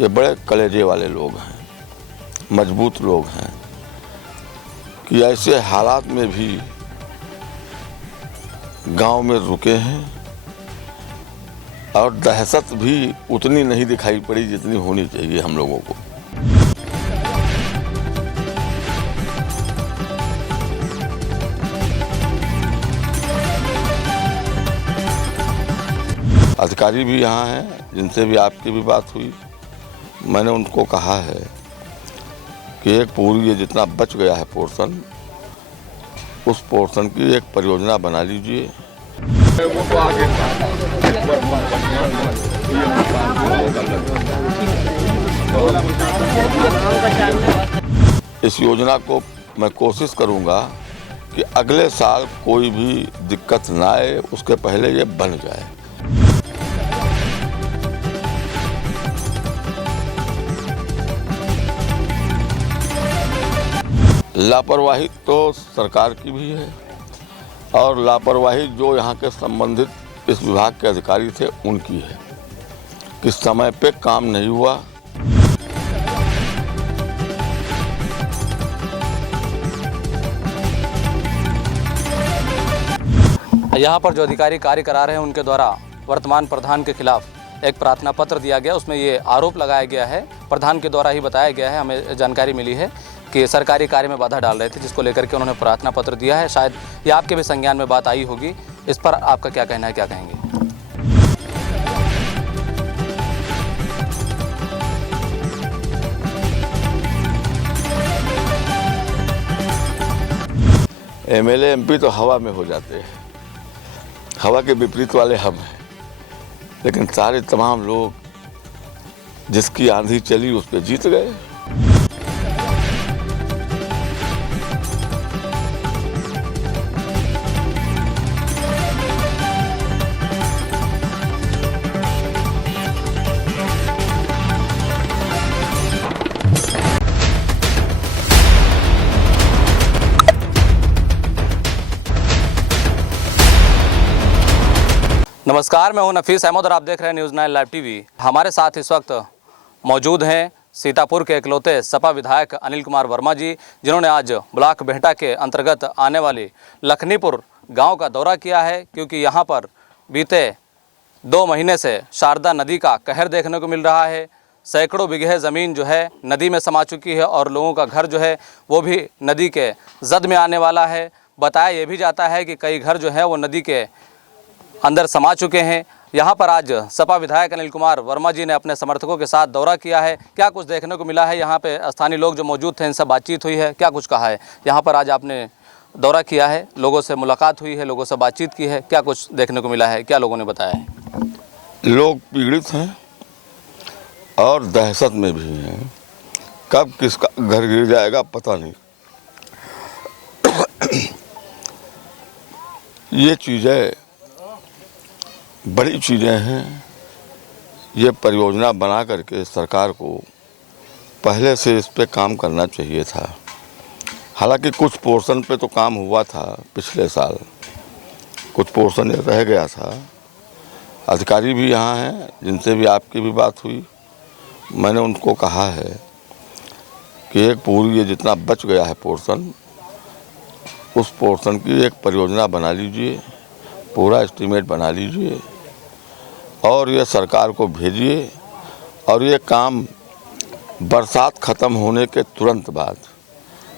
ये बड़े कलेजे वाले लोग हैं, मजबूत लोग हैं कि ऐसे हालात में भी गांव में रुके हैं और दहशत भी उतनी नहीं दिखाई पड़ी जितनी होनी चाहिए हम लोगों को। अधिकारी भी यहाँ हैं जिनसे भी आपकी भी बात हुई। मैंने उनको कहा है कि एक पूरी ये जितना बच गया है पोर्शन, उस पोर्शन की एक परियोजना बना लीजिए। इस योजना को मैं कोशिश करूंगा कि अगले साल कोई भी दिक्कत ना आए, उसके पहले ये बन जाए। लापरवाही तो सरकार की भी है और लापरवाही जो यहाँ के संबंधित इस विभाग के अधिकारी थे उनकी है कि समय पे काम नहीं हुआ। यहाँ पर जो अधिकारी कार्य करा रहे हैं उनके द्वारा वर्तमान प्रधान के खिलाफ एक प्रार्थना पत्र दिया गया। उसमें ये आरोप लगाया गया है, प्रधान के द्वारा ही बताया गया है, हमें जानकारी मिली है कि सरकारी कार्य में बाधा डाल रहे थे, जिसको लेकर के उन्होंने प्रार्थना पत्र दिया है। शायद ये आपके भी संज्ञान में बात आई होगी। इस पर आपका क्या कहना है, क्या कहेंगे? एमएलए एमपी तो हवा में हो जाते हैं, हवा के विपरीत वाले हम हैं, लेकिन सारे तमाम लोग जिसकी आंधी चली उस पर जीत गए। नमस्कार, मैं हूं नफीस अहमद और आप देख रहे हैं न्यूज़ 9 लाइव टीवी। हमारे साथ इस वक्त मौजूद हैं सीतापुर के इकलौते सपा विधायक अनिल कुमार वर्मा जी, जिन्होंने आज ब्लॉक बेहटा के अंतर्गत आने वाली लखनीपुर गांव का दौरा किया है, क्योंकि यहां पर बीते 2 महीने से शारदा नदी का कहर देखने को मिल रहा है। सैकड़ों बीघे ज़मीन जो है नदी में समा चुकी है और लोगों का घर जो है वो भी नदी के जद में आने वाला है। बताया ये भी जाता है कि कई घर जो है वो नदी के अंदर समा चुके हैं। यहाँ पर आज सपा विधायक अनिल कुमार वर्मा जी ने अपने समर्थकों के साथ दौरा किया है। क्या कुछ देखने को मिला है, यहाँ पे स्थानीय लोग जो मौजूद थे इनसे बातचीत हुई है, क्या कुछ कहा है? यहाँ पर आज आपने दौरा किया है, लोगों से मुलाकात हुई है, लोगों से बातचीत की है, क्या कुछ देखने को मिला है, क्या लोगों ने बताया है? लोग पीड़ित हैं और दहशत में भी हैं। कब किसका घर गिर जाएगा पता नहीं। ये चीज़ें बड़ी चीज़ें हैं। ये परियोजना बना करके सरकार को पहले से इस पे काम करना चाहिए था। हालांकि कुछ पोर्शन पे तो काम हुआ था पिछले साल, कुछ पोर्शन रह गया था। अधिकारी भी यहाँ हैं जिनसे भी आपकी भी बात हुई। मैंने उनको कहा है कि एक पूरी ये जितना बच गया है पोर्शन, उस पोर्शन की एक परियोजना बना लीजिए, पूरा एस्टीमेट बना लीजिए और ये सरकार को भेजिए और ये काम बरसात ख़त्म होने के तुरंत बाद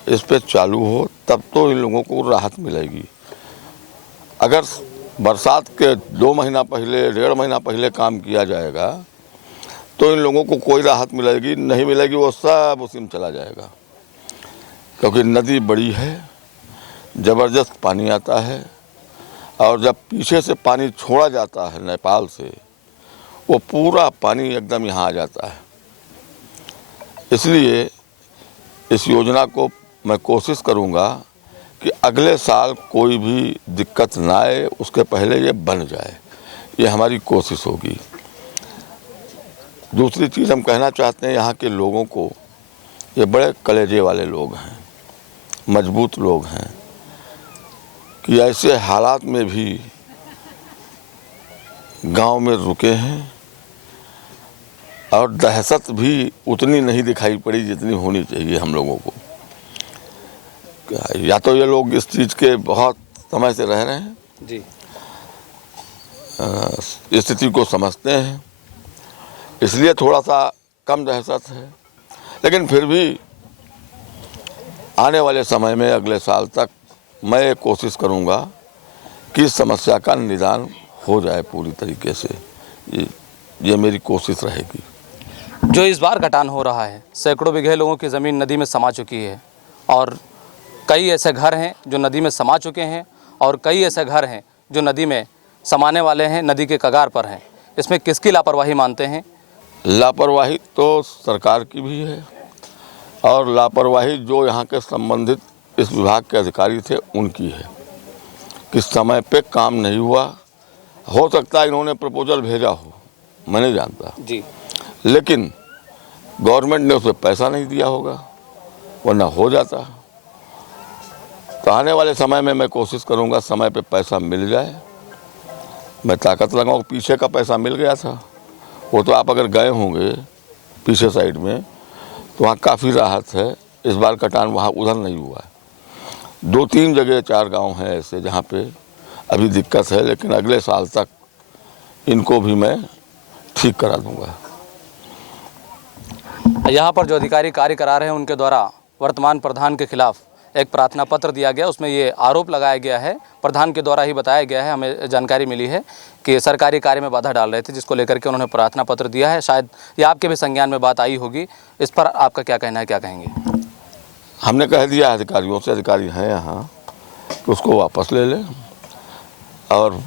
इस पे चालू हो, तब तो इन लोगों को राहत मिलेगी। अगर बरसात के 2 महीना पहले, 1.5 महीना पहले काम किया जाएगा तो इन लोगों को कोई राहत मिलेगी नहीं मिलेगी, वो सब उसी में चला जाएगा। क्योंकि नदी बड़ी है, ज़बरदस्त पानी आता है और जब पीछे से पानी छोड़ा जाता है नेपाल से, वो पूरा पानी एकदम यहाँ आ जाता है। इसलिए इस योजना को मैं कोशिश करूँगा कि अगले साल कोई भी दिक्कत ना आए, उसके पहले ये बन जाए। ये हमारी कोशिश होगी। दूसरी चीज़ हम कहना चाहते हैं यहाँ के लोगों को, ये बड़े कलेजे वाले लोग हैं, मजबूत लोग हैं कि ऐसे हालात में भी गांव में रुके हैं और दहशत भी उतनी नहीं दिखाई पड़ी जितनी होनी चाहिए हम लोगों को। या तो ये लोग इस चीज़ के बहुत समय से रह रहे हैं, जी, स्थिति को समझते हैं, इसलिए थोड़ा सा कम दहशत है। लेकिन फिर भी आने वाले समय में अगले साल तक मैं कोशिश करूंगा कि इस समस्या का निदान हो जाए पूरी तरीके से। ये मेरी कोशिश रहेगी। जो इस बार कटान हो रहा है, सैकड़ों बीघे लोगों की ज़मीन नदी में समा चुकी है और कई ऐसे घर हैं जो नदी में समा चुके हैं और कई ऐसे घर हैं जो नदी में समाने वाले हैं, नदी के कगार पर हैं। इसमें किसकी लापरवाही मानते हैं? लापरवाही तो सरकार की भी है और लापरवाही जो यहाँ के संबंधित इस विभाग के अधिकारी थे उनकी है कि समय पे काम नहीं हुआ। हो सकता है इन्होंने प्रपोजल भेजा हो, मैं नहीं जानता, जी, लेकिन गवर्नमेंट ने उसे पैसा नहीं दिया होगा, वरना हो जाता। तो आने वाले समय में मैं कोशिश करूंगा समय पे पैसा मिल जाए। मैं ताकत लगाऊँ। पीछे का पैसा मिल गया था, वो तो आप अगर गए होंगे पीछे साइड में तो वहाँ काफ़ी राहत है। इस बार कटान वहाँ उधर नहीं हुआ है। 2-3 जगह 4 गांव हैं ऐसे जहाँ पे अभी दिक्कत है, लेकिन अगले साल तक इनको भी मैं ठीक करा दूंगा। यहाँ पर जो अधिकारी कार्य करा रहे हैं उनके द्वारा वर्तमान प्रधान के खिलाफ एक प्रार्थना पत्र दिया गया। उसमें ये आरोप लगाया गया है, प्रधान के द्वारा ही बताया गया है, हमें जानकारी मिली है कि सरकारी कार्य में बाधा डाल रहे थे, जिसको लेकर के उन्होंने प्रार्थना पत्र दिया है। शायद ये आपके भी संज्ञान में बात आई होगी। इस पर आपका क्या कहना है, क्या कहेंगे? हमने कह दिया अधिकारियों से, अधिकारी हैं यहाँ, कि उसको वापस ले लें। और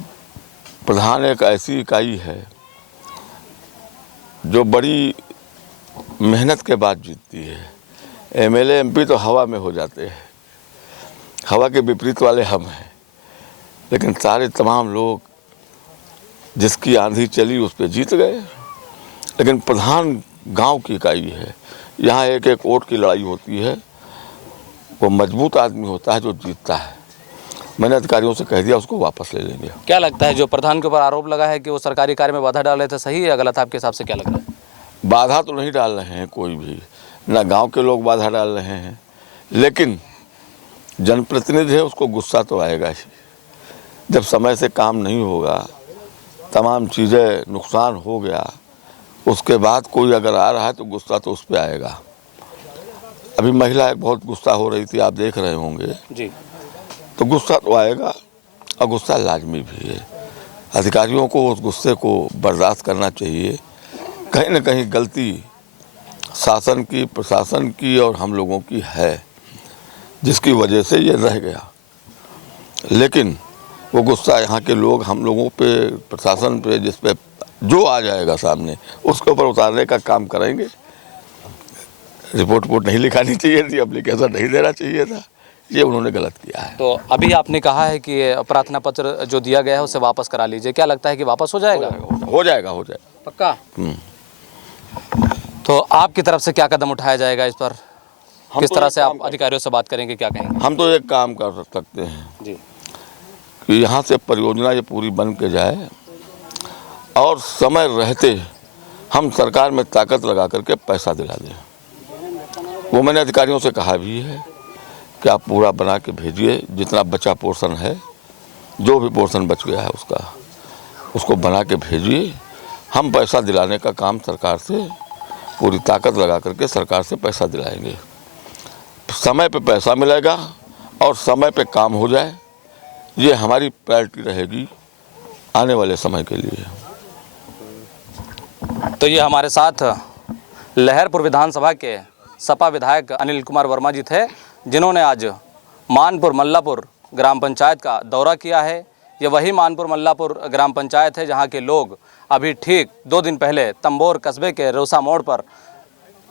प्रधान एक ऐसी इकाई है जो बड़ी मेहनत के बाद जीतती है। एमएलए एमपी तो हवा में हो जाते हैं, हवा के विपरीत वाले हम हैं। लेकिन सारे तमाम लोग जिसकी आंधी चली उस पर जीत गए। लेकिन प्रधान गांव की इकाई है, यहाँ एक एक वोट की लड़ाई होती है। वो मजबूत आदमी होता है जो जीतता है। मैंने अधिकारियों से कह दिया उसको वापस ले लेंगे। क्या लगता है जो प्रधान के ऊपर आरोप लगा है कि वो सरकारी कार्य में बाधा डाल रहे थे, सही है या गलत? आपके हिसाब से क्या लग रहा है? बाधा तो नहीं डाल रहे हैं कोई भी, ना गांव के लोग बाधा डाल रहे हैं, लेकिन जनप्रतिनिधि है, उसको गुस्सा तो आएगा ही। जब समय से काम नहीं होगा, तमाम चीज़ें नुकसान हो गया, उसके बाद कोई अगर आ रहा है तो गुस्सा तो उस पर आएगा। अभी महिला एक बहुत गुस्सा हो रही थी, आप देख रहे होंगे जी, तो गुस्सा तो आएगा और गुस्सा लाजमी भी है। अधिकारियों को उस गुस्से को बर्दाश्त करना चाहिए। कहीं न कहीं गलती शासन की, प्रशासन की और हम लोगों की है, जिसकी वजह से ये रह गया। लेकिन वो गुस्सा यहाँ के लोग हम लोगों पे, प्रशासन पे, जिस पे जो आ जाएगा सामने उसके ऊपर उतारने का काम करेंगे। रिपोर्ट नहीं लिखानी चाहिए थी, एप्लीकेशन नहीं देना चाहिए था, ये उन्होंने गलत किया है। तो अभी आपने कहा है कि प्रार्थना पत्र जो दिया गया है उसे वापस करा लीजिए। क्या लगता है कि वापस हो जाएगा? हो जाएगा पक्का? तो आपकी तरफ से क्या कदम उठाया जाएगा इस पर? किस तरह से आप अधिकारियों से बात करेंगे, क्या कहेंगे? हम तो एक काम कर सकते हैं जी, कि यहाँ से परियोजना ये पूरी बन के जाए और समय रहते हम सरकार में ताकत लगा करके पैसा दिला दें। वो मैंने अधिकारियों से कहा भी है कि आप पूरा बना के भेजिए, जितना बचा पोर्शन है, जो भी पोर्शन बच गया है उसको बना के भेजिए। हम पैसा दिलाने का काम सरकार से पूरी ताकत लगा करके सरकार से पैसा दिलाएंगे। समय पे पैसा मिलेगा और समय पे काम हो जाए, ये हमारी प्रायोरिटी रहेगी आने वाले समय के लिए। तो ये हमारे साथ लहरपुर विधानसभा के सपा विधायक अनिल कुमार वर्मा जी थे, जिन्होंने आज मानपुर मल्लापुर ग्राम पंचायत का दौरा किया है। ये वही मानपुर मल्लापुर ग्राम पंचायत है जहां के लोग अभी ठीक 2 दिन पहले तंबोर कस्बे के रोसा मोड़ पर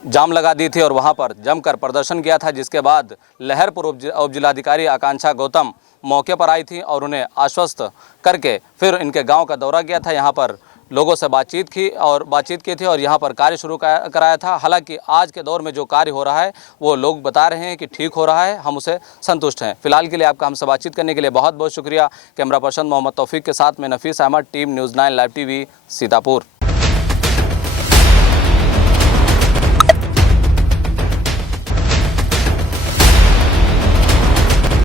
जाम लगा दी थी और वहां पर जमकर प्रदर्शन किया था, जिसके बाद लहरपुर उप जिलाधिकारी आकांक्षा गौतम मौके पर आई थी और उन्हें आश्वस्त करके फिर इनके गांव का दौरा किया था। यहां पर लोगों से बातचीत की थी और यहाँ पर कार्य शुरू कराया था। हालांकि आज के दौर में जो कार्य हो रहा है वो लोग बता रहे हैं कि ठीक हो रहा है, हम उसे संतुष्ट हैं। फिलहाल के लिए आपका हमसे बातचीत करने के लिए बहुत बहुत शुक्रिया। कैमरा पर्सन मोहम्मद तौफीक के साथ में Nafees Ahmad, team news 9 live TV, Sitapur.